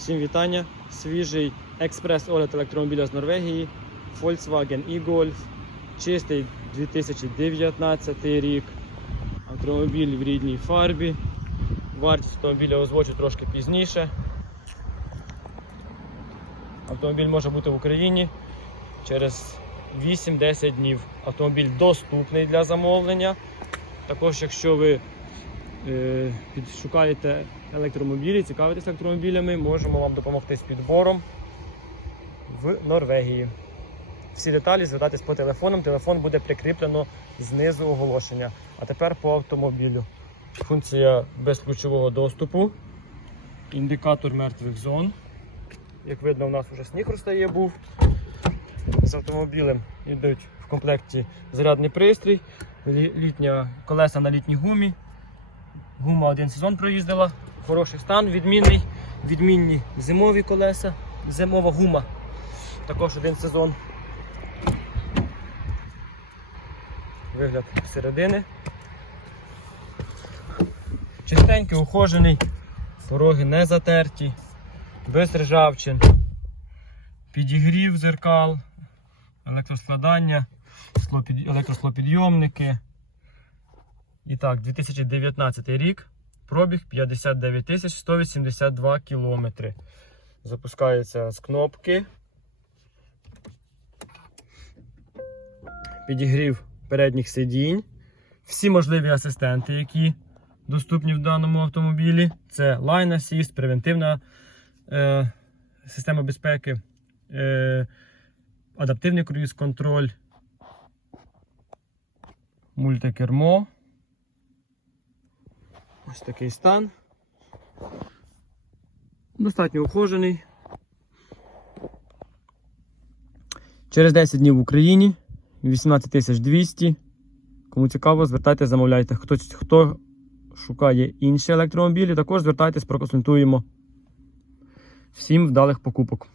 Всім вітання. Свіжий експрес огляд електромобіля з Норвегії. Volkswagen e-Golf. Чистий 2019 рік. Автомобіль в рідній фарбі. Вартість автомобіля озвучу трошки пізніше. Автомобіль може бути в Україні через 8-10 днів. Автомобіль доступний для замовлення. Також, якщо ви е, підшукаєте електромобілі, цікавитесь електромобілями, можемо вам допомогти з підбором в Норвегії. Всі деталі звертайтесь по телефонам. Телефон буде прикріплено знизу оголошення. А тепер по автомобілю. Функція безключового доступу, індикатор мертвих зон. Як видно, у нас вже сніг розтає був. З автомобілем йдуть в комплекті зарядний пристрій, літня колеса на літній гумі. Гума один сезон проїздила, хороший стан, відмінний, відмінні зимові колеса, зимова гума. Також один сезон. Вигляд середини. Чистенький, ухожений, пороги не затерті, без ржавчин, підігрів зеркал, електроскладання, склопід- електросклопідйомники. І так, 2019 рік, пробіг 59 182 кілометри. Запускається з кнопки. Підігрів передніх сидінь. Всі можливі асистенти, які доступні в даному автомобілі. Це Line Assist, превентивна е, система безпеки, е, адаптивний круїз контроль, мультикермо. Ось такий стан. Достатньо ухожений. Через 10 днів в Україні 18 200. Кому цікаво, звертайтеся, замовляйте. Хто, хто шукає інші електромобілі, також звертайтесь, проконсультуємо. Всім вдалих покупок.